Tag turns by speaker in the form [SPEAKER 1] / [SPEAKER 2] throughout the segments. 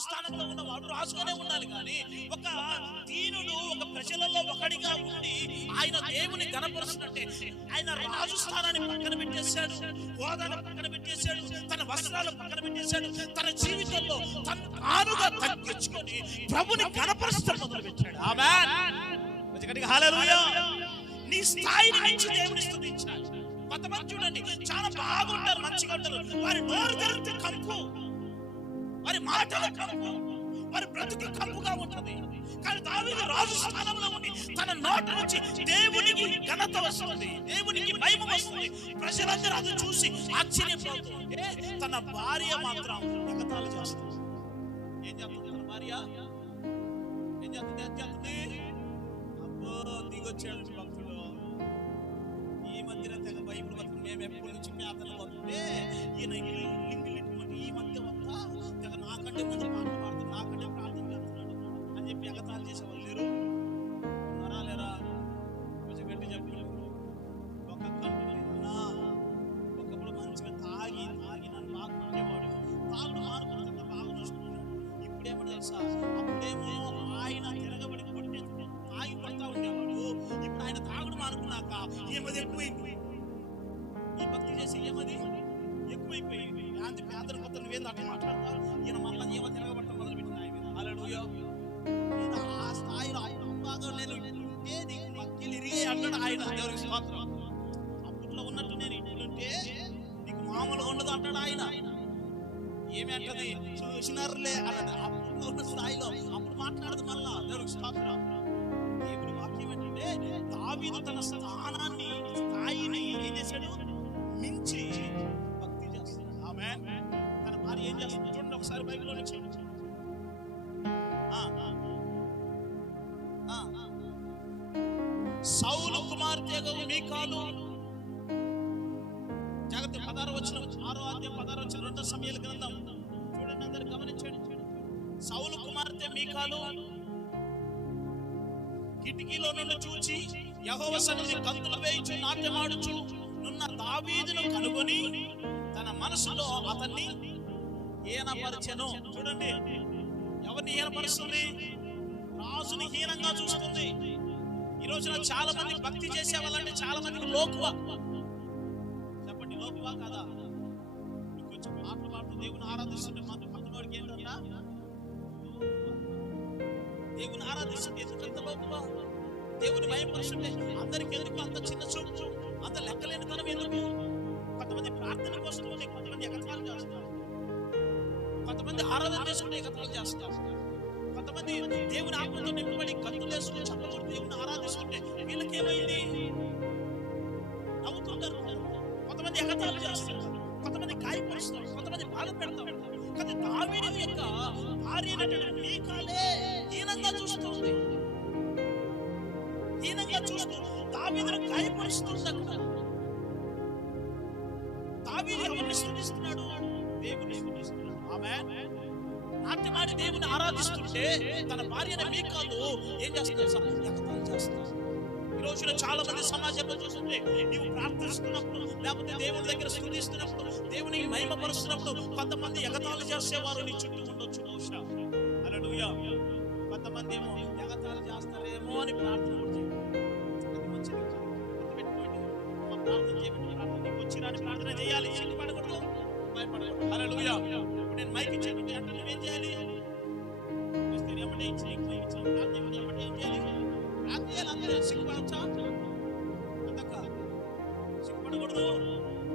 [SPEAKER 1] స్థానంలో ఉన్నవాడు రాజుగానే ఉండాలి కానీ ఒక దీనుడు ఒక ప్రజలలో ఒకడిగా ఉండి ఆయన దేవుని గణపరుస్తుంటే ఆయన రాజు స్థానాన్ని పక్కన పెట్టేశాడు హోదాను పక్కన పెట్టేశాడు తన వస్త్రాలు పక్కన పెట్టేశాడు తన జీవితంలో తను తానుగా తగ్గించుకొని ప్రభుని గణపరుస్తూ మొదలు పెట్టాడు ఆమె నీ స్థాయిని మించి దేవుని స్థుతించాలి. కొంతమంది చూడండి చాలా బాగుంటారు మంచిగా ఉంటారు. వారి నోరు తెరిస్తే కంపు. మరి మాటల కలుపు మరి బ్రతుకు కలుపుగా ఉంటుంది కానీ దావీదు రాజు స్థానంలో ఉండి తన నోట నుంచి దేవునికి ఘనత వస్తుంది. దేవునికి భయం వస్తుంది. ప్రజలందరూ అది చూసి ఆశ్చర్యపోతుంది తన భార్య మాత్రం ఎగతాళి చేస్తుంది. ఏం చేస్తుంది తన భార్య? ఏం చేస్తుంది? ఏం చేస్తుంది? అబ్బో దిగొచ్చాడు భక్తుడు. ఈ మధ్యన తెగ బైబుల్ పత్రం మేము ఎప్పటి నుంచి ప్రార్థన పోతుంటే ఈయన ఈ మధ్య వస్తా నాకంటే ముందు పాటలు పాడుతున్నాడు నాకంటే ప్రార్థన చేస్తున్నాడు అని చెప్పి ఎగతాలు చేసేవాళ్ళు లేరు. ఉన్నారా లేరా? కొంచెం గట్టి చెప్పు ఒక అన్నా. ఒకప్పుడు మంచిగా తాగి తాగి నన్ను బాగా కొట్టేవాడు. తాగుడు మానుకుంటే బాగా చూసుకున్నాడు. ఇప్పుడేమో తెలుసా? అప్పుడేమో ఆయన తిరగబడి కొట్టే తాగి పడతా ఉండేవాడు. ఇప్పుడు ఆయన తాగుడు మానుకున్నాక ఏమది ఎక్కువ ఈ భక్తి చేసి ఏమది? అంటది చూసినారులే అన్నది. అప్పుడు ఉన్న స్థాయిలో అప్పుడు మాట్లాడదు మళ్ళా. దేవునికి స్తోత్ర. దేవుడి వాక్యం ఏంటంటే దావీదు తన స్థానాన్ని స్థాయిని ఏం చేశాడు? మించి భక్తి చేస్తాడు ఆమె తన భార్య ఏం చేస్తుంది? చూడండి ఒకసారి బైబిల్లో నుంచి. ఆ, ఆ, ఆ, ఆ. సౌలు కుమార్తెగా మీకాలు. జాగ్రత్త పదారు వచ్చిన ఆరో అధ్యాయం పదారు సౌలు కుమార్తె మీకాలు కిటికీలో నుండి చూచి యహోవ సన్నిధి కంతులు వేయించు నాట్యమాడుచు నున్న దావీదును కనుగొని తన మనసులో అతన్ని హీనపరచెను. చూడండి ఎవరిని హీనపరుస్తుంది? రాజుని హీనంగా చూస్తుంది. ఈ రోజున చాలా మంది భక్తి చేసే వాళ్ళంటే చాలా మందికి లోకువ. చెప్పండి లోకువా కదా? కొంచెం పాటలు పాడుతూ దేవుని ఆరాధిస్తుంటే మన పక్కనోడికి ఏంటంట? దేవుని ఆరాధిస్తుంటే ఎందుకు అంత లోకువా దేవుని భయపరుస్తుంటే అందరికి ఎందుకు అంత చిన్న చూపు? అంత లెక్కలేని తనం ఎందుకు? కొంతమంది ప్రార్థన కోసం కొంతమంది ఎగతాలు చేస్తారు. కొంతమంది ఆరాధన చేసుకుని ఎగతాలు చేస్తారు. కొంతమంది దేవుని ఆత్మతో నింపబడి కత్తులు వేసుకుని చప్పట్లు దేవుని ఆరాధిస్తుంటే వీళ్ళకి ఏమైంది? నవ్వుతుంటారు. కొంతమంది ఎగతాలు చేస్తారు. కొంతమంది గాయపరుస్తారు. కొంతమంది బాధ పెడతారు. కానీ దావీదు యొక్క భార్య మీకాలే హీనంగా చూస్తుంది. హీనంగా చూస్తూ దావీదును గాయపరుస్తుంది అక్కడ దావీదు ఎవరిని సృష్టిస్తున్నాడు దేవుని సృష్టిస్తున్నాడు ఆమె నాట్యమాడి దేవుని ఆరాధిస్తుంటే తన భార్యని మీకాలు ఏం చేస్తారు సార్ ఎగతాళి చేస్తారు ఈ రోజున చాలా మంది సమాజంలో చూస్తుంటే నీవు ప్రార్థిస్తున్నప్పుడు లేకపోతే దేవుని దగ్గర స్థుతిస్తున్నప్పుడు దేవుని మహిమపరుస్తున్నప్పుడు కొంతమంది ఎగతాళి చేసేవారు నీ చుట్టూ ఉండొచ్చు బహుశా. అలా కొంతమంది ఏమో ఎగతాళి చేస్తారేమో అని ప్రార్థన అది మంచిది గుర్తుపెట్టుకోండి. ప్రార్థన చేయమని ప్రార్థన. నీకు వచ్చి ప్రార్థన చేయాలి. సిగ్గుపడకూడదు భయపడకూడదు. హల్లెలూయా. ఇప్పుడు నేను మైక్ ఇచ్చాను. అంటే నువ్వేం చేయాలి? ఏమంటే ఇచ్చి నీకు ప్రార్థన ఏమంటే ఏం చేయాలి? ప్రార్థన చేయాలి. అందరూ సిగ్గుపడచ్చా? అంతక్క సిగ్గుపడకూడదు.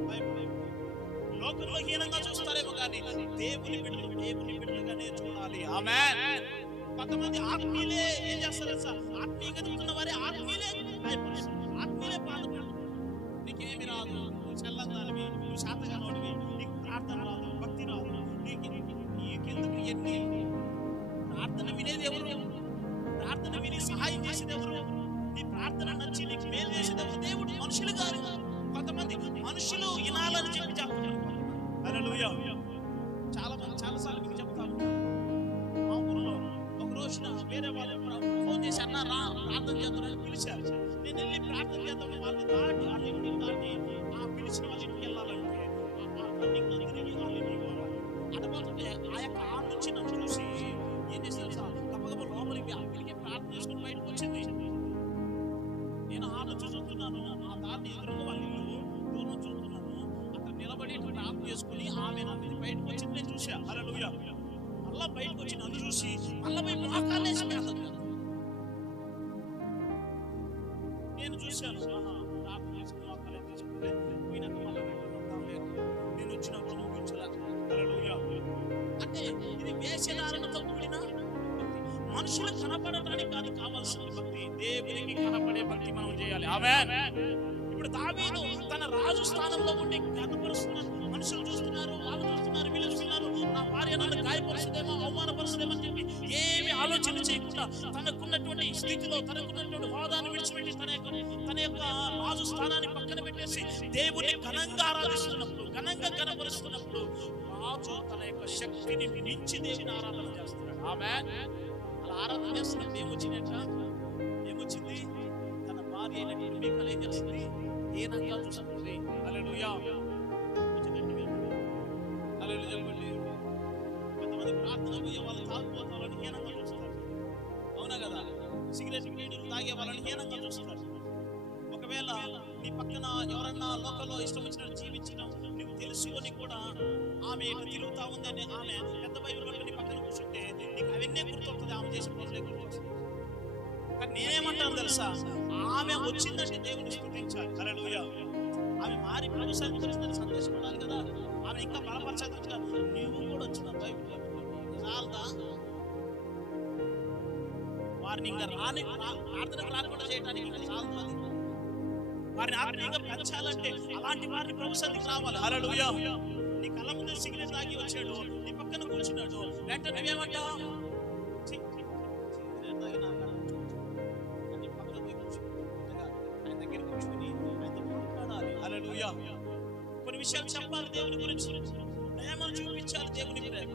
[SPEAKER 1] భయపడ లోకంలో హీనంగా చూస్తారేమో కానీ దేవుని బిడ్డలు దేవుని బిడ్డలుగానే చూడాలి. ఆమె కొంతమంది ఆత్మీయులే ఏం చేస్తారు సార్ ఆత్మీయంగా చూస్తున్న వారి ఆత్మీయులే ఆత్మీయులే బాధపడతారు నీకేమి రాదు. నువ్వు చల్లందానివి నువ్వు శాతగానోడివి నీకు ప్రార్థన రాదు భక్తి రాదు. నీకు నీకెందుకు ఎన్ని ప్రార్థన వినేది ఎవరు? ప్రార్థన విని సహాయం చేసేది ఎవరు? నీ ప్రార్థన నచ్చి నీకు మేలు చేసేది ఎవరు? దేవుడు మనుషులు గారు కొంతమంది మనుషులు వినాలని చెప్పి చెప్తున్నారు. హల్లెలూయా. చాలా మంది చాలా రా రా ప్రార్థన చేద్దామని పిలిచారు. నేను వెళ్ళి ప్రార్థన చేద్దామని వాళ్ళు దాటి ఆ దేవుడి దాటి ఆ పిలిచిన వాళ్ళ ఇంటికి వెళ్ళాలంటే ఆ రన్నింగ్ దగ్గర వెళ్ళి వాళ్ళు ఇంటికి పోవాలి అటుపోతుంటే ఆ యొక్క ఆ నుంచి నన్ను చూసి ఏం చేశారు సార్ తప్పక లోపలికి ఆ పిలికి ప్రార్థన చేసుకుని బయటకు వచ్చింది. నేను ఆలోచిస్తున్నాను ఆ దాన్ని ఎదురుగా వాళ్ళ ఇల్లు దూరం చూస్తున్నాను. అక్కడ నిలబడి ప్రార్థన చేసుకుని ఆమె నన్ను బయటకు వచ్చింది నేను చూసా అలా మళ్ళా బయటకు వచ్చి నన్ను చూసి మళ్ళీ పోయి మోకాలేసి పెడతాను. నేను చూశాను. నాకు ప్రార్థన అక్కడ తీసుకుంటే పోయినాక మళ్ళా రిటర్న్ వద్దాంలే. నేను వచ్చినప్పుడు నువ్వు హల్లెలూయా. అంటే ఇది వేషధారణతో కూడిన మనుషులు కనపడటానికి కాదు కావాల్సిన భక్తి. దేవునికి కనపడే భక్తి మనం చేయాలి. ఆమె ఇప్పుడు దావీదు తన రాజు స్థానంలో ఉండి కనపరుస్తున్నారు మనుషులు చూస్తున్నారు వాళ్ళు చూస్తున్నారు వీళ్ళు చూస్తున్నారు. నా భార్య నన్ను గాయపరుస్తుందేమో అవమానపరుస్తుందేమో అని చెప్పి ఏమి ఆలోచన చేయకుండా తనకున్నటువంటి స్థితిలో తనకున్నటువంటి హోదాను విడిచిపెట్టి తన యొక్క తన యొక్క రాజు స్థానాన్ని పక్కన పెట్టేసి దేవుని ఘనంగా ఆరాధిస్తున్నప్పుడు ఘనంగా కనపరుస్తున్నప్పుడు రాజు తన యొక్క శక్తిని మించి దేవుని ఆరాధన చేస్తున్నాడు. ఆమె అలా ఆరాధన చేస్తున్నప్పుడు ఏమొచ్చినట్ట? ఏమొచ్చింది? తన భార్య అయినటువంటి మీకలు ఏం చేస్తుంది హీనంగా చూస్తుంది హల్లెలూయా. కొంచెం హల్లెలూయా చెప్పండి. కొంతమంది ప్రార్థన పోయే వాళ్ళు తాగుపోతే వాళ్ళని హీనంగా చూస్తారు. అవునా కదా? సిగరెట్ బీడీలు తాగే వాళ్ళని హీనంగా చూస్తారు. ఒకవేళ నీ పక్కన ఎవరన్నా లోకల్లో ఇష్టం వచ్చినట్టు జీవించడం నువ్వు తెలుసుకొని కూడా ఆమె ఇటు తిరుగుతా ఉందని ఆమె పెద్ద బైబిల్ పట్టుకొని పక్కన కూర్చుంటే నీకు అవన్నీ గుర్తొస్తుంది ఆమె చేసిన పనులే గుర్తొస్తుంది కానీ నేనేమంటాను తెలుసా? ఆమె వచ్చిందంటే దేవుని స్థుతించాలి హల్లెలూయా. ఆమె మారి ప్రభుత్వానికి సంతోషపడాలి కదా? ఆమె ఇంకా బలపరచాలి కదా నువ్వు కూడా వచ్చిన బైబిల్. చాలదా? వారిని ఇంకా రాని ప్రార్థనకు రాకుండా చేయడానికి ఇంకా చాలదా? వారిని ఆత్మీయంగా పెంచాలంటే అలాంటి వారిని ప్రభు సన్నిధికి రావాలి. హల్లెలూయా. నీ కళ్ళ ముందు సిగరెట్ తాగి వచ్చాడు. నీ పక్కన కూర్చున్నాడు. వెంటనే నువ్వేమంటావు? విషయాలు చెప్పాలి దేవుని గురించి. ప్రేమను చూపించాలి దేవుని ప్రేమ.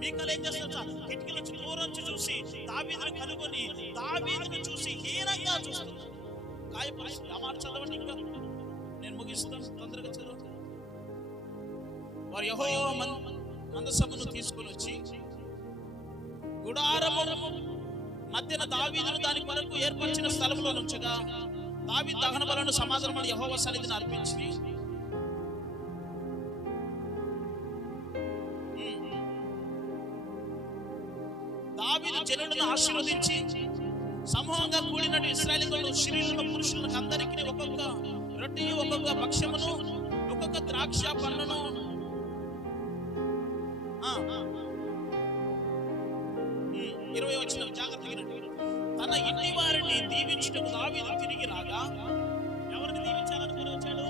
[SPEAKER 1] మీకలు ఏం చేస్తారు కిటికీ నుంచి దూరం చూసి దావీదును కనుగొని దావీదును చూసి హీనంగా చూస్తుంది. గాయపడి ఆ మాట చదవండి ఇంకా. నేను ముగిస్తాను. తొందరగా చదవండి వారు యహో మందసమును తీసుకొని వచ్చి గుడారము మధ్యన దావీదును దాని కొరకు ఏర్పరిచిన స్థలంలో నుంచగా దావి దహన బలను సమాధానం యహోవ సన్నిధిని అర్పించి జనులను ఆశీర్వదించి సమూహంగా కూడినట్టు ఇస్రాయలీలు స్త్రీలను పురుషులకు అందరికీ ఒక్కొక్క రొట్టె ఒక్కొక్క భక్ష్యమును ఒక్కొక్క ద్రాక్ష పండ్లను. ఆ, ఇరవై వచ్చిన జాగ్రత్తగా తన ఇంటి వారిని దీవించుటకు దావీదు తిరిగి రాగా ఎవరిని దీవించాలని వచ్చాడు?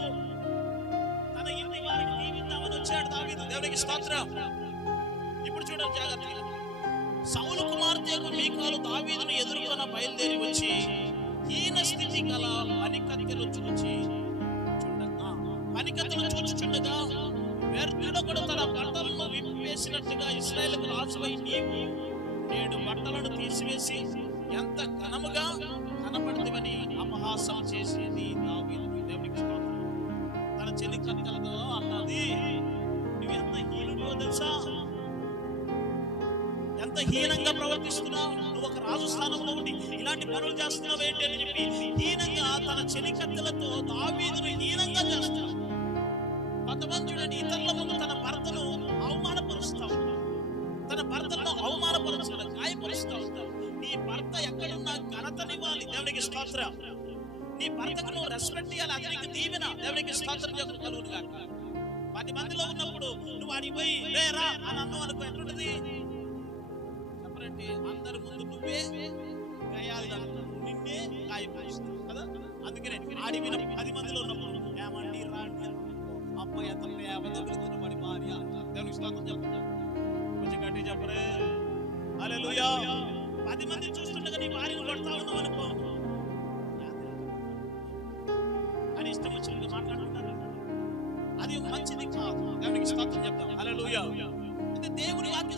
[SPEAKER 1] తన ఇంటి వారిని దీవిద్దామని వచ్చాడు దావీదు. దేవునికి స్తోత్రం. ఇప్పుడు చూడండి జాగ్రత్తగా బయలుదేరి వచ్చి హీన స్థితి గల పనికత్తెలు చూచి చూడగా పనికత్తెలు చూచి చూచుచుండగా వ్యర్థుడొకడు తన బట్టలను విప్పివేసినట్టుగా ఇస్రాయేల్కు రాజువై నీవు నేడు బట్టలను తీసివేసి ఎంత ఘనముగా కనపడుతువని అపహాసం చేసేది దావీదు. దేవునికి స్తోత్రం. తన చెల్లి కత్తెలతో అన్నది నువ్వు ఎంత హీనుడో తెలుసా? ఎంత హీనంగా ప్రవర్తిస్తున్నావు? రాజు స్థానంలో ఉండి ఇలాంటి పనులు చేస్తున్నావు ఏంటి అని చెప్పి హీనంగా తన చెలికత్తెలతో దావీదును హీనంగా చేస్తాడు కొంతమంది చూడండి ఇతరుల ముందు తన భర్తను అవమానపరుస్తా ఉంటారు తన భర్తను అవమానపరుస్తాడు గాయపరుస్తా ఉంటారు నీ భర్త ఎక్కడున్నా ఘనతనివ్వాలి దేవునికి స్తోత్రం. నీ భర్తకు నువ్వు రెస్పెక్ట్ ఇవ్వాలి అతనికి దీవెన. దేవునికి స్తోత్రం యొక్క కలుగును పది మందిలో ఉన్నప్పుడు నువ్వు అడిగిపోయి పోయి అని అన్నావు అనుకో ఎట్లుంటది? చెప్పరండి అందరి ముందు నువ్వే గాయాలు నిన్నే గాయపరుస్తావు కదా? అందుకనే ఆడి పది మందిలో ఉన్నప్పుడు ఏమండి రాండి అని అనుకో. అబ్బాయి ఎంత ప్రేమ తగులుతున్న వాడి భార్య అంటారు. దేవునికి స్తోత్రం చెప్పండి కొంచెం గట్టి చెప్పరే. హల్లెలూయా. పది మంది చూస్తుండగా నీ భార్యను కొడతా ఉన్నావు అనుకో. అని ఇష్టం వచ్చినట్టు మాట్లాడుతున్నారు అది మంచిది కాదు. దానికి స్తోత్రం చెప్తాం. హల్లెలూయా. అంటే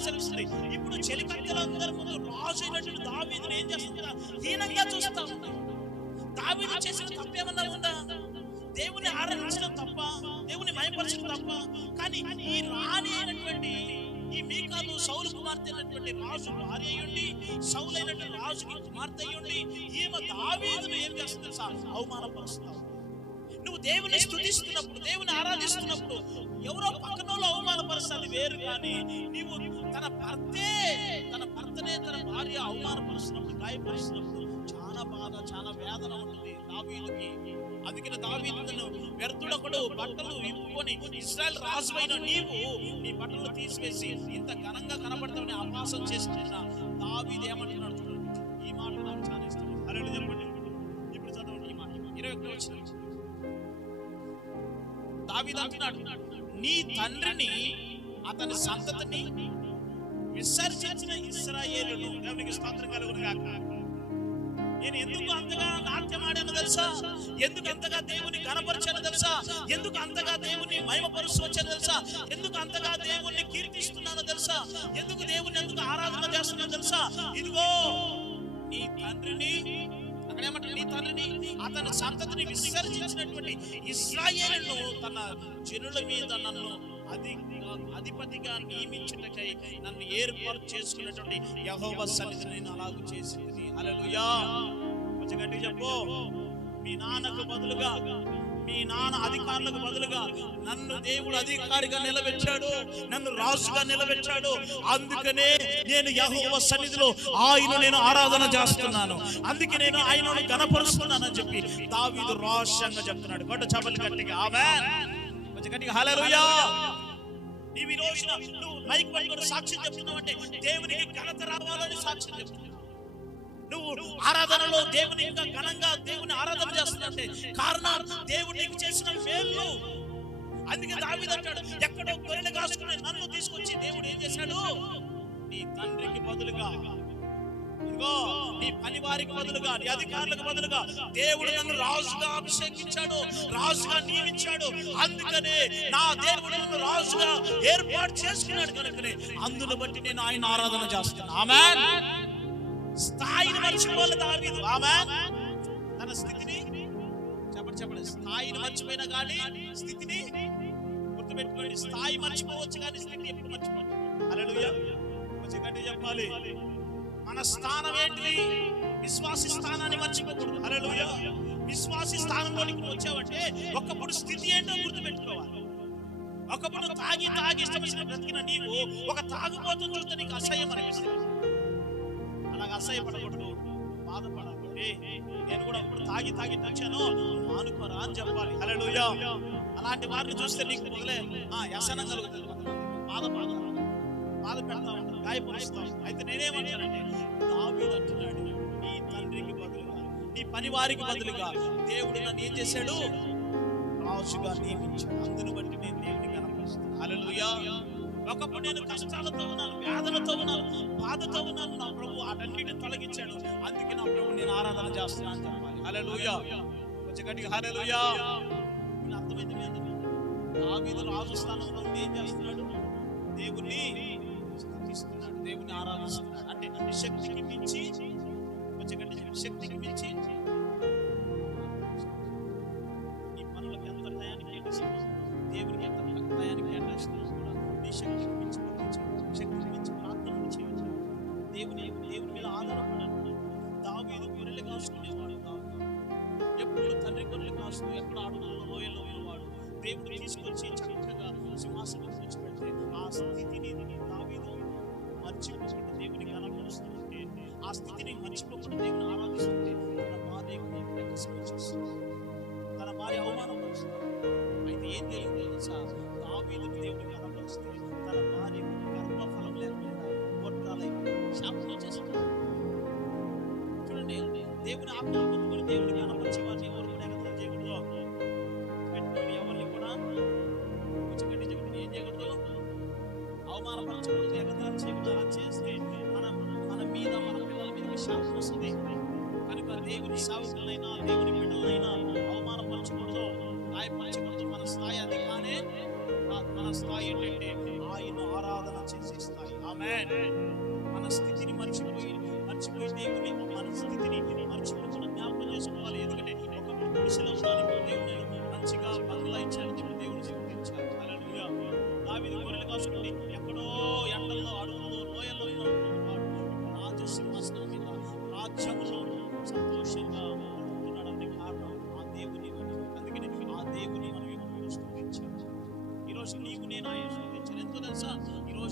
[SPEAKER 1] దేవుని వాక్యం సెలవిస్తుంది ఇప్పుడు చెలికత్తెలందరి ముందు రాజు అయినటువంటి దావీదుని ఏం చేస్తుందా హీనంగా చూస్తా. దావీదు చేసిన తప్పేమన్నా ఉందా? దేవుని ఆరాధించడం తప్ప దేవుని మయపరచడం తప్ప. కానీ ఈ రాణి అయినటువంటి ఈ మీకాలు సౌలు కుమార్తె అయినటువంటి రాజు భార్య అయ్యుండి సౌలు అయినటువంటి రాజుకి కుమార్తె అయ్యుండి ఈమె దావీదును ఏం చేస్తుంది సార్ అవమానపరుస్తావు నువ్వు దేవుని స్థుతిస్తున్నప్పుడు దేవుని ఆరాధిస్తున్నప్పుడు ఎవరో పక్కన అవమానపరచాలి వేరు కానీ నీవు తన భర్తే తన భర్తనే తన భార్య అవమానపరుస్తున్నప్పుడు గాయపరుస్తున్నప్పుడు చాలా బాధ చాలా వేదన ఉంటుంది. దావీదుకి అందుకని దావీదును వ్యర్థుడొకడు బట్టలు ఇప్పుకొని ఇస్రాయల్ రాజువైన నీవు నీ బట్టలు తీసివేసి ఇంత ఘనంగా కనబడతామని అపాసం చేస్తున్న దావీదు ఏమంటున్నాడు చూడండి ఈ మాట నాకు చాలా ఇష్టం. అరే చెప్పండి ఇప్పుడు చదవండి ఈ మాట. ఇరవై ఒకటి వచ్చిన దావీదు అంటున్నాడు నీ తండ్రిని అతని సంతతిని విసర్జించిన ఇస్రాయేలును దేవునికి స్తోత్రం కలుగును గాక. నేను ఎందుకు అంతగా నాట్యం ఆడాను తెలుసా? ఎందుకు అంతగా దేవుని కనపరిచాను తెలుసా? ఎందుకు అంతగా దేవుని మహిమపరుస్తూ వచ్చాను తెలుసా? ఎందుకు అంతగా దేవుణ్ణి కీర్తిస్తున్నానో తెలుసా? ఎందుకు దేవుని ఎందుకు ఆరాధన చేస్తున్నానో తెలుసా? ఇదిగో నీ తండ్రిని అక్కడ ఏమంటారు నీ తండ్రిని అతని సంతతిని విసర్జించినటువంటి ఇస్రాయేలును తన జనుల మీద నన్ను అధి అధిపతిగా నియమించుటకై నన్ను ఏర్పాటు చేసుకున్నటువంటి యహోవ సన్నిధిని నేను అలాగూ చేసింది. అలలుయా కొంచెం గట్టిగా చెప్పు. మీ నాన్నకు బదులుగా మీ నాన్న అధికారులకు బదులుగా నన్ను దేవుడు అధికారిగా నిలబెట్టాడు నన్ను రాజుగా నిలబెట్టాడు. అందుకనే నేను యహోవ సన్నిధిలో ఆయన నేను ఆరాధన చేస్తున్నాను. అందుకే నేను ఆయనను గణపరుస్తున్నానని చెప్పి దావీదు రోషంగా చెప్తున్నాడు. బట్ చపలి గట్టిగా. ఆమె కొంచెం గట్టిగా. హల్లెలూయా. నీవు ఈ రోజున నువ్వు మైక్ పట్టుకొని సాక్ష్యం చెప్తున్నావు అంటే దేవునికి ఘనత రావాలని సాక్ష్యం చెప్తున్నావు. నువ్వు ఆరాధనలో దేవుని ఇంకా ఘనంగా దేవుని ఆరాధన చేస్తున్నట్టే కారణం దేవుడు నీకు చేసిన మేలు. అందుకే దాని అంటాడు ఎక్కడో గొర్రెలు కాసుకుని నన్ను తీసుకొచ్చి దేవుడు ఏం చేశాడు? నీ తండ్రికి బదులుగా ఇదిగో నీ పని వారికి బదులుగా నీ అధికారులకు బదులుగా దేవుడు నన్ను రాజుగా అభిషేకించాడు రాజుగా నియమించాడు. అందుకనే నా దేవుడు నన్ను రాజుగా ఏర్పాటు చేసుకున్నాడు కనుకనే అందును బట్టి నేను ఆయన ఆరాధన చేస్తున్నాను. ఆమె స్థాయిని మర్చిపోలే దావీదు ఆమె తన స్థితిని చెప్పండి చెప్పండి. స్థాయిని మర్చిపోయినా కానీ స్థితిని గుర్తుపెట్టుకోండి. స్థాయి మర్చిపోవచ్చు కానీ స్థితిని ఎప్పుడు మర్చిపోవచ్చు హల్లెలూయా. కొంచెం చెప్పాలి. మన స్థానం ఏంటి విశ్వాసి స్థానాన్ని మర్చిపోకూడదు. హల్లెలూయా. విశ్వాసి స్థానంలోనికి నువ్వు వచ్చావంటే ఒకప్పుడు స్థితి ఏంటో గుర్తుపెట్టుకోవాలి. ఒకప్పుడు తాగి తాగి ఇష్టం వచ్చిన బ్రతికిన నీవు ఒక తాగుబోతు చూస్తే నీకు అసహ్యం అనిపిస్తుంది. నాకు అసహ్యపడకూడదు. బాధపడకండి. నేను కూడా అప్పుడు తాగి తాగి నచ్చాను మానుకోరా అని చెప్పాలి. హల్లెలూయా. అలాంటి వారిని చూస్తే నీకు మొదలే. ఆ వ్యసనం కలుగుతుంది. బాధ బాధ బాధ పెడతా ఉంటారు గాయపరుస్తాం అయితే నేనేమంటానంటే దావీదు అంటున్నాడు. నీ తండ్రికి బదులుగా నీ పని వారికి బదులుగా దేవుడు నన్ను ఏం చేశాడు? రాజుగా నియమించాడు. అందును బట్టి నేను దేవుడిని కనపరుస్తాను. అలలుయా ఒకప్పుడు నేను కష్టాలతో ఉన్నాను వ్యాధులతో ఉన్నాను బాధతో ఉన్నాను నా ప్రభు అటన్నిటిని తొలగించాడు. అందుకే నా ప్రభు నేను ఆరాధన చేస్తున్నాను అని చెప్పాలి. హల్లెలూయా. కొంచెం గట్టిగా హల్లెలూయా. మీకు అర్థమైంది దావీదు రాజు స్థానంలో ఏం చేస్తున్నాడు? దేవుని స్తుతిస్తున్నాడు దేవుని ఆరాధిస్తున్నాడు. అంటే శక్తికి మించి కొంచెం గట్టి శక్తికి మించి దేవుని దేవుని మీద ఆధారపడాలి దావీదు గొర్రెలు కాసుకునేవాడు దావీదు ఎప్పుడు తండ్రి గొర్రెలు కాస్తూ ఎక్కడ అడవుల్లో లోయలో ఉన్నవాడు దేవుడు తీసుకొచ్చి చక్కగా సింహాసనం కూర్చోబెడితే ఆ స్థితిని దావీదు మర్చిపోకుండా దేవుని కనపరుస్తుంటే ఆ స్థితిని మర్చిపోకుండా దేవుని ఆరాధిస్తుంటే తన భార్య ప్రకటిస్తుంది తన భార్య అవమానపరుస్తుంది. అయితే ఏం తెలియదు తెలుసా? దావీదు దేవుడికి స్థాయి ఏంటంటే ఆయన ఆరాధన చేసే స్థాయి ఆమె మన స్థితిని మర్చిపోయి మర్చిపోయి దేవుని మన స్థితిని మర్చిపోయి మనం జ్ఞాపకం చేసుకోవాలి. ఎందుకంటే ఒకప్పుడు గుడిసెలో దానికి దేవుని మంచిగా బంగ్లా ఇచ్చాడు చెప్పి దేవుని స్థుతించాలి అలా దావిని గొర్రెలు కాసుకుంటే ఎక్కడో ఎండల్లో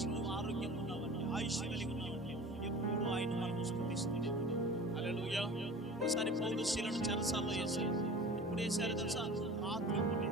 [SPEAKER 1] రోజు నువ్వు ఆరోగ్యం ఉన్నావంటే ఆయుష్ కలిగి ఉన్నావంటే ఎప్పుడు ఆయన మనం స్థుతిస్తూనే అలెలుయా ఒకసారి పౌలు శీలను చెరసాల్లో వేశారు ఎప్పుడు వేసారు తెలుసా? రాత్రి పూట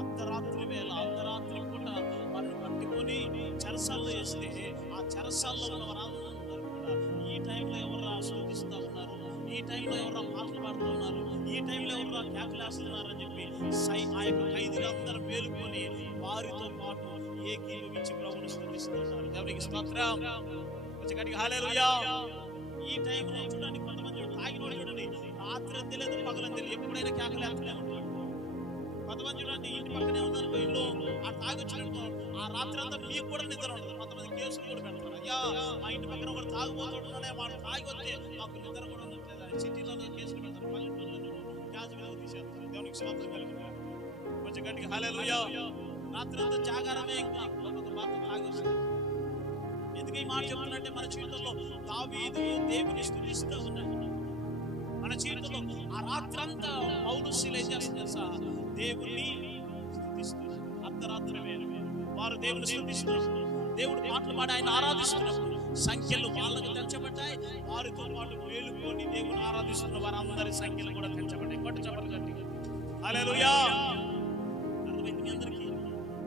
[SPEAKER 1] అర్ధరాత్రి వేళ అర్ధరాత్రి పూట వారిని పట్టుకొని చెరసాల్లో వేస్తే ఆ చెరసాల్లో ఉన్న వారందరూ కూడా ఈ టైంలో ఎవరు ఆస్వాదిస్తూ ఉన్నారు? ఈ టైంలో ఎవరు మాటలు పాడుతూ ఉన్నారు? ఈ టైంలో ఎవరు కేకలేస్తున్నారు అని చెప్పి సై ఆ యొక్క ఖైదీలందరూ మేలుకొని వారితో పాటు ఏ కీలు ఏకీభవించి ప్రభుని స్థుతిస్తున్నారు దేవునికి స్తోత్రం. కొంచెం గట్టిగా హల్లెలూయా. ఈ టైంలో చూడండి కొంతమంది తాగిన వాళ్ళు చూడండి. రాత్రి తెలియదు పగలని తెలియదు. ఎప్పుడైనా కేకలేస్తూనే ఉంటాడు. కొంతమంది చూడండి ఇంటి పక్కనే ఉన్నారు ఇల్లు ఆ తాగొచ్చినట్టు ఆ రాత్రి అంతా మీకు కూడా నిద్ర ఉండదు. కొంతమంది కేసులు కూడా పెడతారు. అయ్యా మా ఇంటి పక్కన ఒకడు తాగుపోతున్నాడే వాడు తాగి వస్తే మాకు నిద్ర కూడా ఉండట్లేదు? సిటీలో కేసులు పెడతారు. పల్లెటూళ్ళలో గ్యాస్ మీద తీసేస్తారు. దేవునికి స్వాతంత్రం కలిగింది కొంచెం గట్టిగా హల్లెలూయా. రాత్రంతా జాగారమే ఎందుకు ఈ మాట చెప్తున్నట్టే మన జీవితంలో దావీదు దేవుని స్థుతిస్తూ ఉన్నాడు. మన జీవితంలో ఆ రాత్రంతా పౌలు ఏం చేస్తుంది సార్ దేవుణ్ణి స్థుతిస్తున్నారు అర్ధరాత్రి వేరు వారు దేవుని స్థుతిస్తున్నారు దేవుడు పాటలు పాడి ఆయన ఆరాధిస్తున్నప్పుడు సంఖ్యలు వాళ్ళకు తెంచబడ్డాయి. వారితో పాటు వేలుకొని దేవుని ఆరాధిస్తున్న వారు అందరి సంఖ్యలు కూడా తెంచబడ్డాయి. కొట్ట చెప్పండి గట్టిగా హల్లెలూయా! అర్థమైంది మీ అందరికీ?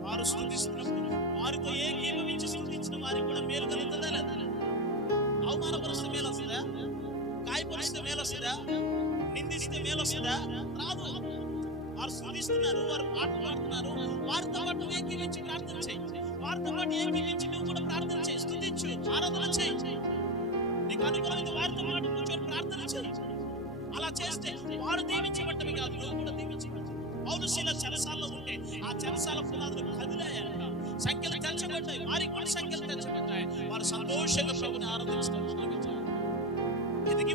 [SPEAKER 1] వారు స్థుతిస్తున్నప్పుడు వారితో ఏకీభవించి స్థుతించిన వారికి కూడా మేలు కలుగుతుందా లేదా? అవమానపరిస్తే మేలు వస్తుందా? గాయపరిస్తే మేలు వస్తుందా? నిందిస్తే మేలు వస్తుందా? రాదు. వారు స్థుతిస్తున్నారు వారు పాటలు పాడుతున్నారు వారితో పాటు ఏకీవించి ప్రార్థన చేయి. వారితో పాటు ఏకీవించి నువ్వు కూడా ప్రార్థన చేయి స్థుతించు ఆరాధన చేయి. నీకు అనుకూలమైన వారితో పాటు కూర్చొని ప్రార్థన చేయి. అలా చేస్తే వారు దీవించబట్టమే కాదు నువ్వు కూడా దీవించబట్టు పౌరుశీల చెరసాలలో ఉంటే ఆ చెరసాల పునాదులు కదిలాయంట సంఖ్యలు తెచ్చబడ్డాయి వారికి కూడా సంఖ్యలు తెచ్చబడ్డాయి వారు సంతోషంగా ప్రభుని ఆరాధించడం మొదలుపెట్టారు ఎందుకు ఈ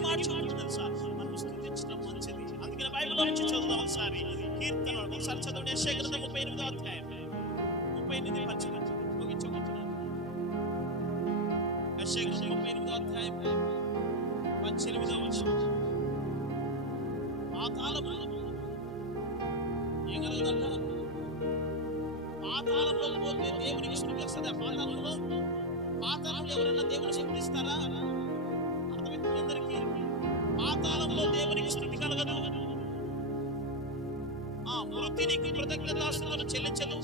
[SPEAKER 1] తెలుసా? మనం స్థుతించడం మంచిది. అందుకని బైబిల్ నుంచి చదువుదాం ఒకసారి. కీర్తన ఒకసారి చదవండి. యెషయా గ్రంథం ముప్పై ఎనిమిదో అధ్యాయం. ముప్పై ఎనిమిది పద్దెనిమిది ముగించబోతున్నాను యెషయా గ్రంథం ముప్పై ఎనిమిదో అధ్యాయం. పద్దెనిమిదో వచనం. పాతాళము ఏం పాతాళంలో పోతే దేవునికి వస్తుంది ఆ పాతాళంలో పాతాళంలో ఎవరైనా దేవుని శక్తిస్తారా అర్థమైంది అందరికీ పాతాళంలో దేవునికి స్థుతి కలగదు ఆ మృతిని కృతజ్ఞతాస్తులను చెల్లించదు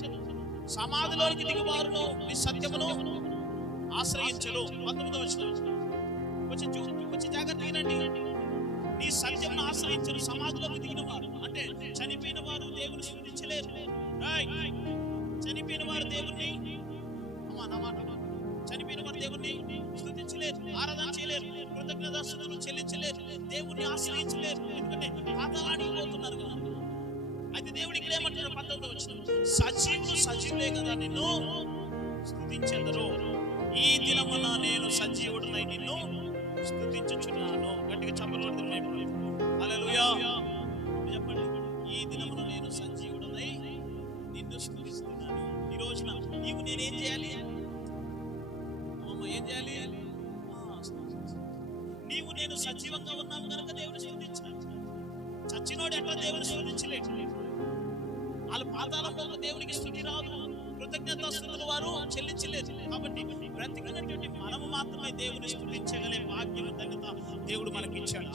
[SPEAKER 1] సమాధిలోనికి దిగువారును నీ సత్యమును ఆశ్రయించరు పంతొమ్మిదో వచ్చిన కొంచెం చూ- కొంచెం జాగ్రత్త వినండి. నీ సత్యమును ఆశ్రయించరు సమాధిలోకి దిగిన వారు అంటే చనిపోయిన వారు దేవుని స్మరించలేరు చనిపోయిన వారు దేవుణ్ణి చనిపోయిన వారు దేవుణ్ణి స్థుతించలేరు ఆరాధన చేయలేరు కృతజ్ఞతాస్తుతులు చెల్లించలేరు దేవుణ్ణి ఆశ్రయించలేరు. ఎందుకంటే పాతాళానికి పోతున్నారు కదా. అయితే దేవుడు ఇక్కడ ఏమంటున్నాడు? పంతొమ్మిది వచ్చిన సజీవులు సజీవులే కదా నిన్ను స్థుతించెదరు ఈ దినమున నేను సజీవుడునై నిన్ను స్థుతించుచున్నాను గట్టిగా చెప్పబడుతున్నాయి చెప్పండి ఈ దినమున నేను సంజీవుడనై నిన్ను స్థుతిస్తున్నాను ఈ రోజున నీవు నేనేం చేయాలి? అమ్మ ఏం చేయాలి? ఆ, నీవు నేను సజీవంగా ఉన్నాము కనుక దేవుని శోధించాను చచ్చినోడు ఎట్లా దేవుని శోధించలేదు వాళ్ళు పాతాళంలో దేవునికి స్థుతి రాదు. కృతజ్ఞతాస్తుతులు వారు చెల్లించలేదు. కాబట్టి బ్రతికినటువంటి మనము మాత్రమే దేవుని స్థుతించగలే భాగ్యం ధన్యత దేవుడు మనకి ఇచ్చాడు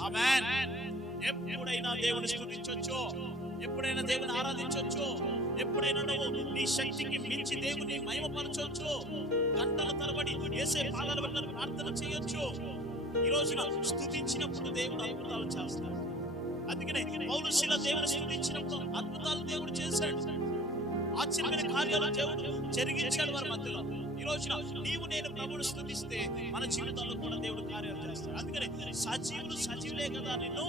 [SPEAKER 1] ఎప్పుడైనా దేవుని స్థుతించవచ్చు ఎప్పుడైనా దేవుని ఆరాధించవచ్చు ఎప్పుడైనా నువ్వు నీ శక్తికి మించి దేవుని మయమపరచవచ్చు గంటల తరబడి వేసే పాదాల వల్ల ప్రార్థన చేయొచ్చు ఈ రోజున స్థుతించినప్పుడు దేవుడు అద్భుతాలు చేస్తాడు. అందుకనే పౌరుషుల దేవుని స్థుతించినప్పుడు అద్భుతాలు దేవుడు చేశాడు. ఆశ్చర్యమైన కార్యాలు దేవుడు జరిగించాడు వారి మధ్యలో. ఈ రోజున నీవు నేను ప్రభువుని స్థుతిస్తే మన జీవితాల్లో కూడా దేవుడు కార్యాలు చేస్తాడు. అందుకనే సజీవులు సజీవులే కదా నిన్ను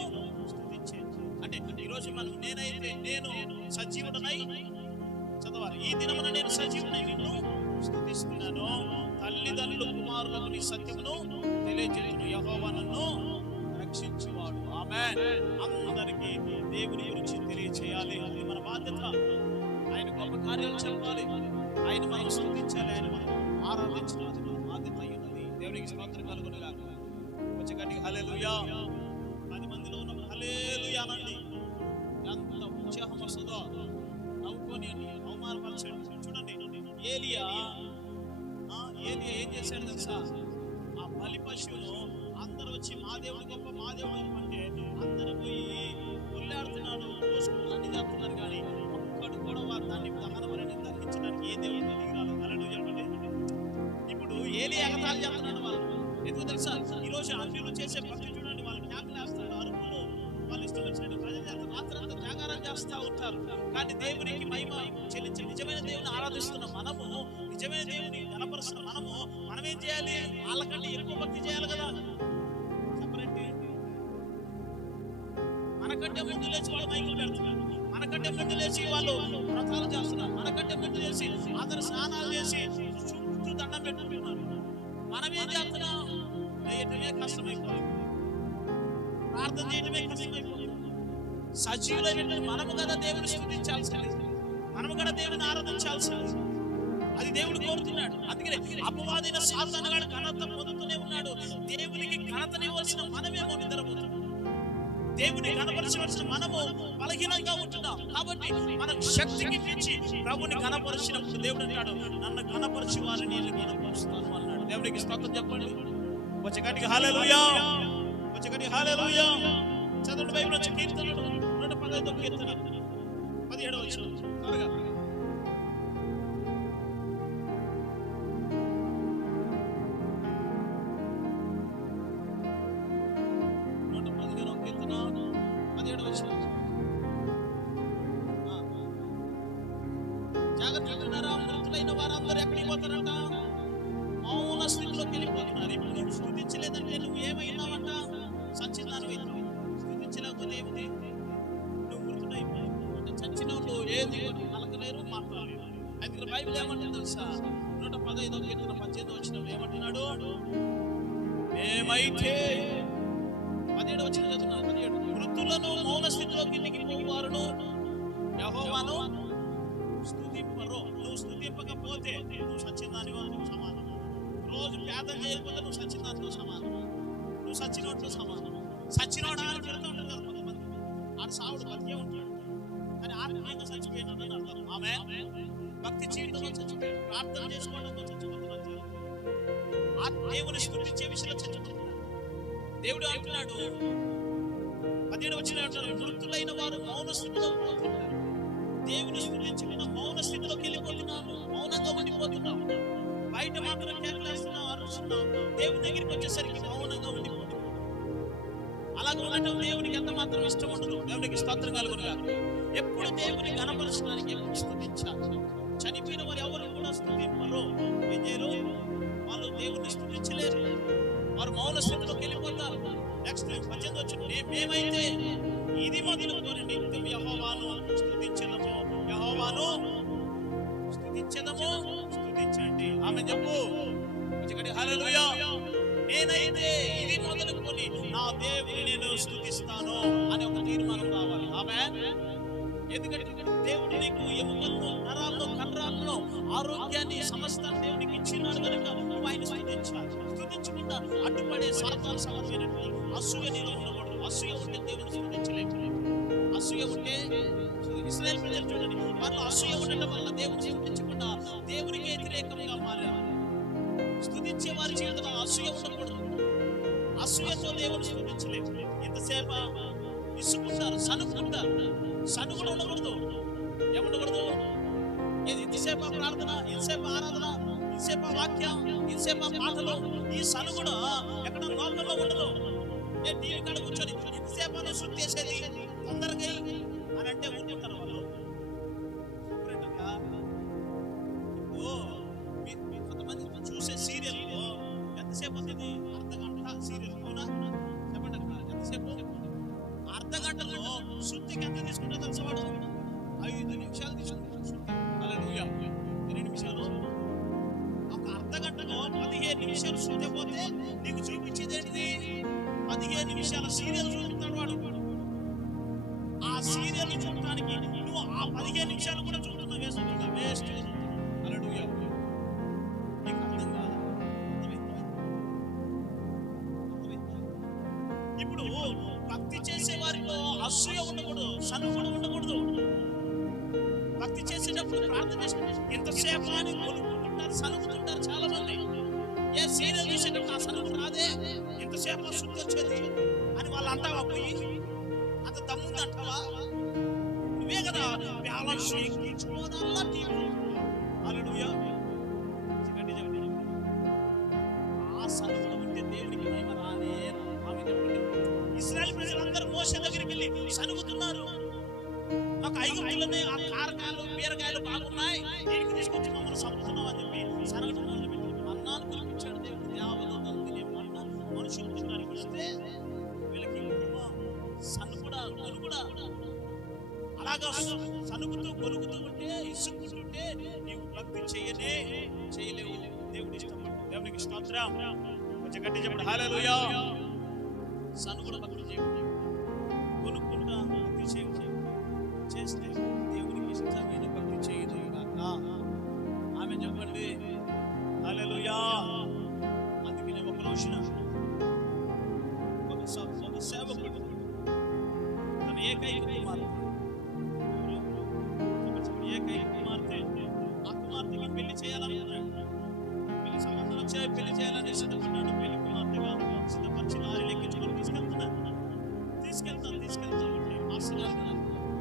[SPEAKER 1] స్థుతించే అంటే ఈ రోజు మనం నేనైతే నేను సజీవుడనై చదవాలి. ఈ దినమున నేను సజీవుడై నిన్ను స్థుతిస్తున్నాను. తల్లిదండ్రులు కుమారులకు నీ సత్యమును తెలియజేయను. యహోవా నన్ను రక్షించువాడు. ఆమె అందరికీ దేవుని గురించి తెలియచేయాలి. అది మన బాధ్యత. ఆయన గొప్ప కార్యాలు చెప్పాలి ఆయన మనం స్థుతించాలి ఆయన మనం ఆరాధించాలి అది మన బాధ్యత అయి దేవునికి స్తోత్రం కలుగునుగా కొంచెం గట్టిగా హల్లెలూయా. పది మందిలో ఉన్న హలేలుయా అనండి. ఎంత ఉత్సాహం వస్తుందో. నవ్వుకొని అవమానపరచండి. చూడండి. ఏలియా. ఏలియా ఏం చేశాడు తెలుసా? ఆ బలి పశువును అందరూ వచ్చి మా దేవుడు గొప్ప మా దేవుడు అంటే అందరూ పోయి కొల్లాడుతున్నాడు కోసుకుంటూ అన్ని చేస్తున్నారు కానీ కూడా వారు దాన్ని దహన నిర్ధారించడానికి ఏ దేవుడు దిగి రాలేదు. చెప్పండి ఇప్పుడు ఏలి ఎగతాలు చేస్తున్నాడు వాళ్ళు. ఎందుకు తెలుసా? ఈ రోజు అన్యులు చేసే భక్తి చూడండి వాళ్ళు జ్ఞాపకం వేస్తారు అరుపులు వాళ్ళు ఇష్టం వచ్చినట్టు ప్రజలు చేత రాత్రంతా త్యాగారం చేస్తూ ఉంటారు. కానీ దేవునికి మహిమ చెల్లించి నిజమైన దేవుని ఆరాధిస్తున్న మనము నిజమైన దేవుని కనపరుస్తున్న మనము మనం ఏం చేయాలి? వాళ్ళకంటే ఎక్కువ భక్తి చేయాలి కదా. చెప్పరండి మనకంటే ముందు లేచి వాళ్ళు మైకులు పెడుతున్నారు. మనకంటే ముందు లేచి వాళ్ళు వ్రతాలు చేస్తున్నారు. మనకంటే ముందు లేచి అందరు స్నానాలు చేసి చుట్టూ దండం పెట్టుకుంటున్నారు. మనం ఏం చేస్తున్నాం? వేయటమే కష్టమైపోయింది. ప్రార్థన చేయటమే కష్టమైపోతుంది సజీవులైన మనము కదా దేవుని స్థుతించాల్సింది. మనము కూడా దేవుని ఆరాధించాల్సింది. అది దేవుడు కోరుతున్నాడు. అందుకనే అపవాదైన సాధనగాడు ఘనత పొందుతూనే ఉన్నాడు. దేవునికి ఘనతనివ్వాల్సిన మనమే నిద్రపోతున్నాం. దేవుని కనపరచవలసిన మనము బలహీనంగా ఉంటున్నాం. కాబట్టి మన శక్తికి మించి ప్రభుని కనపరిచినప్పుడు దేవుడు అంటాడు నన్ను కనపరిచి వారిని నేను కనపరుస్తాను అన్నాడు. దేవునికి స్తోత్రం చెప్పండి. వచ్చే గట్టిగా హాలేలుయా వచ్చే గట్టిగా హాలేలుయా చదవండి బైబిల్ వచ్చి కీర్తనలు. నూట పదహైదు కీర్తన పదిహేడు వచ్చిన త్వరగా. చూపించలేదంటే నువ్వు ఏమైనావంట? సచ్చిదానం చూపించలేదు స్థుతించలేకపోతే ఏమిటి? నువ్వు మృతుడైపోయావు అంటే చచ్చిన వాళ్ళు ఏది పలకలేరు మాట్లాడలేరు అయితే బైబిల్ ఏమంటుంది తెలుసా? నూట పదహైదో కీర్తన పద్దెనిమిది వచ్చిన ఏమంటున్నాడు? ఏమైతే పదిహేడు వచ్చిన చదువుతున్నాను పదిహేడు. మృతులను మౌన స్థితిలోకి ఇంటికి వారును? యహోవాను స్థుతింపరు నువ్వు స్థుతింపకపోతే రోజు పేదం చేయకపోతే నువ్వు సచిన దాంట్లో సమానం నువ్వు సచ్చినోటితో సమానం సచ్చినోడా అని చెప్తూ ఉంటారు కదా కొంతమంది. ఆడు సావుడు బతికే ఉంటాడు. కానీ ఆత్మీయంగా చచ్చిపోయినాడని అర్థం. ఆమె భక్తి జీవితంలో చచ్చిపోయాడు. ప్రార్థన చేసుకోవడంతో చచ్చిపోతున్నాడు ఆ దేవుని స్థుతించే విషయంలో చచ్చిపోతున్నాడు దేవుడు అంటున్నాడు. పదిహేడు వచ్చిన వృత్తులైన వారు మౌన స్థితిలో పోతున్నారు దేవుని స్థుతించుకున్న మౌన స్థితిలోకి వెళ్ళిపోతున్నాను మౌనంగా ఉండిపోతున్నాము బయట మాత్రం రోజుల్లో దేవుని దగ్గరికి వచ్చేసరికి మౌనంగా ఉండిపోతున్నాం అలాగ ఉండటం దేవునికి ఎంత మాత్రం ఇష్టం ఉండదు దేవునికి స్తోత్రం కలుగును కాదు ఎప్పుడు దేవుని గణపరచడానికి ఎప్పుడు స్థుతించాలి? చనిపోయిన వారు ఎవరు కూడా స్థుతింపరు. ఏం చేయరు వాళ్ళు దేవుని స్థుతించలేరు. వారు మౌన స్థితిలోకి వెళ్ళిపోతారు. నెక్స్ట్ పద్దెనిమిది వచ్చి మేమైతే ఇది మొదలుకొని నిత్యం యహోవాను స్థుతించదము. యహోవాను స్థుతించదము. స్థుతించండి. ఆమె చెప్పు. దేవుని నేను స్థుతిస్తాను అని ఒక తీర్మానం రావాలి ఆమె ఎందుకంటే దేవుడు నీకు ఎముకలను నరాలను కండరాలను ఆరోగ్యాన్ని సమస్తాన్ని దేవునికి ఇచ్చినాడు కనుక నువ్వు ఆయన స్థుతించాలి. స్థుతించకుండా అడ్డుపడే సాధన సమస్యైనటువంటి అసూయ నీలో ఉండకూడదు. అసూయ ఉంటే దేవుని స్థుతించలేము అసూయ ఉంటే ఇస్రాయల్ ప్రజలు చూడండి. వాళ్ళు అసూయ ఉండటం వల్ల దేవుని స్థుతించకుండా దేవునికి వ్యతిరేకంగా మారారు. స్థుతించే వారి జీవితంలో అసూయ ఉండకూడదు. అసూయతో దేవుని స్థుతించలేదు. ఎంతసేపు ఇసుకుంటారు సనుకుంటారు సనుగుడు ఉండకూడదు. ఏముండకూడదు? ఇంతసేపు ప్రార్థన ఇంతసేపు ఆరాధన ఇంతసేపు వాక్యం ఇంతసేపు మాటలు ఈ సనుగుడు ఎక్కడ లోకంలో ఉండదు. నేను టీవీ కాడ కూర్చొని ఇంతసేపు శుద్ధి చేసేది? తొందరగా అని అంటే ఊరుకుంటారు. పదిహేను నిమిషాలు శుద్ధి పోతే నీకు చూపించేది ఏంటిది? పదిహేను నిమిషాల సీరియల్ చూపుతాడు వాడు. ఆ సీరియల్ చూడటానికి నువ్వు ఆ పదిహేను నిమిషాలు కూడా చూడుతున్నావు వేస్ట్ వేస్ట్ హల్లెలూయా. నీకు అర్థం కాదు? ఇప్పుడు భక్తి చేసే వారిలో అసూయ ఉండకూడదు సనుగుడు ఉండకూడదు. భక్తి చేసేటప్పుడు ప్రార్థన ఎంతసేపు అని మంది ఏ సీరియల్ అసలు రాదే ఎంతసేపు శుద్ధి వచ్చేది. అని వాళ్ళు అంటావా పోయి అంత దమ్ముంది అంటావా? నువ్వే కదా బ్యాలెన్స్ ఎక్కించుకోదల్లా టీవీ హల్లెలూయా. ఆ ఉంటే మహిమ రానే ఇస్రాయల్ ప్రజలందరూ మోసే దగ్గరికి వెళ్ళి సనుగుతున్నారు. మాకు ఐగుప్తులు ఉన్నాయి ఆ కారకాయలు బీరకాయలు బాగున్నాయి. దీనికి తీసుకొచ్చి మమ్మల్ని కూడా అలాగా సనుగుతూ కొలుగుతూ ఉంటే ఇసుకుంటుంటే నీవు భక్తి చేయనే చేయలేవు. దేవుడు ఇష్టపడు దేవునికి స్తోత్రం. కొంచెం గట్టి చెప్పండి. హల్లెలూయా. సనుగుణ భక్తి చేయడు కొనుక్కుంటా భక్తి చేయడు చేస్తే దేవునికి ఇష్టమైన భక్తి చేయదు గాక ఆమె చెప్పండి. హల్లెలూయా. అందుకనే ఒక రోజున ఏకైక కుమార్తె ఏకైక కుమార్తె ఆ కుమార్తెకి పెళ్ళి చేయాలనుకున్నాడు పెళ్ళి సంబంధం వచ్చే పెళ్ళి చేయాలని సిద్ధపడ్డాడు పెళ్ళి కుమార్తెగా సిద్ధపరిచిన ఆరి లెక్కించుకొని తీసుకెళ్తున్నాడు తీసుకెళ్తాను తీసుకెళ్తాను అంటే మాస్టర్ గారు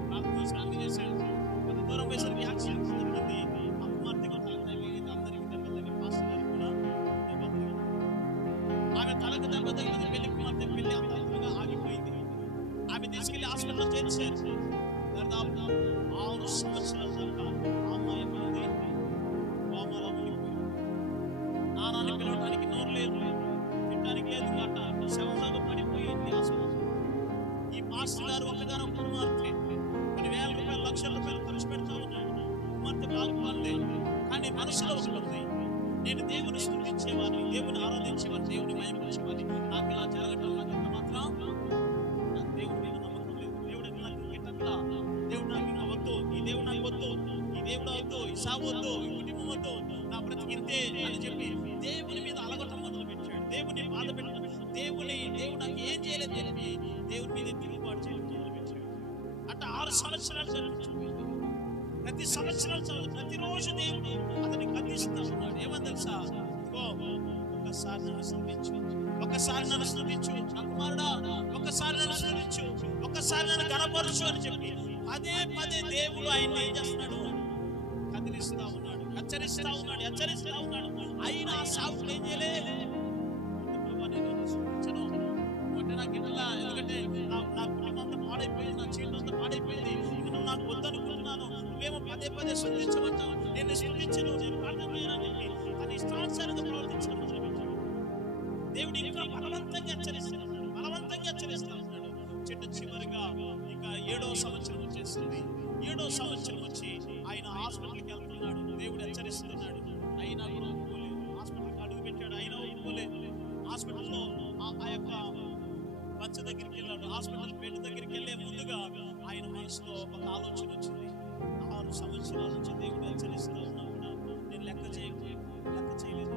[SPEAKER 1] ప్రార్థన చేశాడు కొంత దూరం పోయేసరికి యాక్సిడెంట్ జరిగింది ఆ కుమార్తెగా తలకాయ దెబ్బ తగిలి మాస్టర్ గారికి కూడా దెబ్బ తగిలింది ఆమె తలకు దెబ్బ తగిలింది పెళ్ళి eu não tenho certeza. వద్దు ఈ కుటుంబం నా బ్రతికింతే అని చెప్పి దేవుని మీద అలగటం మొదలు పెట్టాడు దేవుని బాధ పెట్టాడు దేవుని దేవుడు నాకు ఏం చేయలేదు చెప్పి దేవుని మీద తిరుగుబాటు చేయడం మొదలు పెట్టాడు అంటే ఆరు సంవత్సరాలు జరుగుతుంది. ప్రతి సంవత్సరం చదువు ప్రతిరోజు దేవుడు అతన్ని గద్దిస్తా ఉన్నాడు. ఏమని తెలుసా? ఇదిగో ఒక్కసారి నన్ను స్థుతించు. ఒక్కసారి నన్ను స్థుతించు. నా కుమారుడా ఒక్కసారి నన్ను స్థుతించు. ఒక్కసారి నన్ను గణపరచు అని చెప్పి అదే పదే దేవుడు ఆయన ఏం చేస్తున్నాడు? కదిలిస్తా ఉన్నాడు హెచ్చరిస్తా ఉన్నాడు హెచ్చరిస్తా ఉన్నాడు. అయినా ఆ సాగులు ఏం చేయలేదు. అంటే నాకు ఇట్లా ఎందుకంటే నా కుటుంబం అంతా పాడైపోయింది నా జీవితం అంతా పాడైపోయింది. ఇక నువ్వు నాకు వద్దనుకుంటున్నాను. నువ్వేమో పదే పదే స్థుతించమంటావు నేను స్థుతించను నేను ప్రార్థన చేయనని చెప్పి తన ఇష్టానుసారంగా ప్రవర్తించడం దేవుడు ఇంకా బలవంతంగా హెచ్చరిస్తున్నాడు బలవంతంగా హెచ్చరిస్తా ఉన్నాడు చెట్టు చివరిగా ఇక ఏడో సంవత్సరం వచ్చేస్తుంది ఏడో సంవత్సరం వచ్చి ఆయన హాస్పిటల్కి వెళ్తున్నాడు దేవుడు హెచ్చరిస్తున్నాడు. అయినా కూడా ఒప్పుకోలేదు. హాస్పిటల్కి అడుగు పెట్టాడు అయినా ఒప్పుకోలేదు. హాస్పిటల్లో ఆ- యొక్క పచ్చ దగ్గరికి వెళ్ళాడు. హాస్పిటల్ బెడ్ దగ్గరికి వెళ్ళే ముందుగా ఆయన మనసులో ఒక ఆలోచన వచ్చింది. ఆరు సంవత్సరాల నుంచి దేవుడు హెచ్చరిస్తూ ఉన్నా కూడా నేను లెక్క చేయలేదు లెక్క చేయలేదు.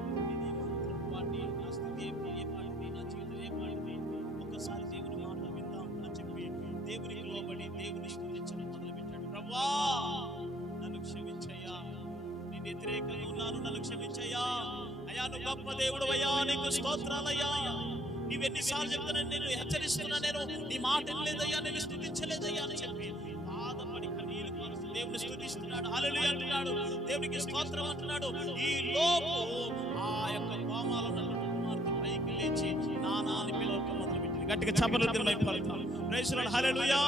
[SPEAKER 1] వాడిని నా స్థితి ఏమి ఏ నా జీవితం ఏ ఒక్కసారి దేవుని మాట విందాం అని చెప్పి దేవునికి లోబడి దేవుని వ్యతిరేకంగా ఉన్నాను నన్ను క్షమించయ్యా. అయ్యా నువ్వు గొప్ప దేవుడు అయ్యా నీకు స్తోత్రాలయ్యా నీవెన్నిసార్లు చెప్తున్నా నేను హెచ్చరిస్తున్నా నేను నీ మాట వినలేదయ్యా నేను స్థుతించలేదయ్యా అని చెప్పి బాధపడి కన్నీరు కారుస్తూ దేవుని స్థుతిస్తున్నాడు. అలలు అంటున్నాడు. దేవునికి స్తోత్రం అంటున్నాడు. ఈ లోపు ఆ యొక్క కోమాలో ఉన్నటువంటి పైకి లేచి నానా అని పిలవటం మొదలుపెట్టింది. గట్టిగా చపలు ప్రైజ్ హలలుయా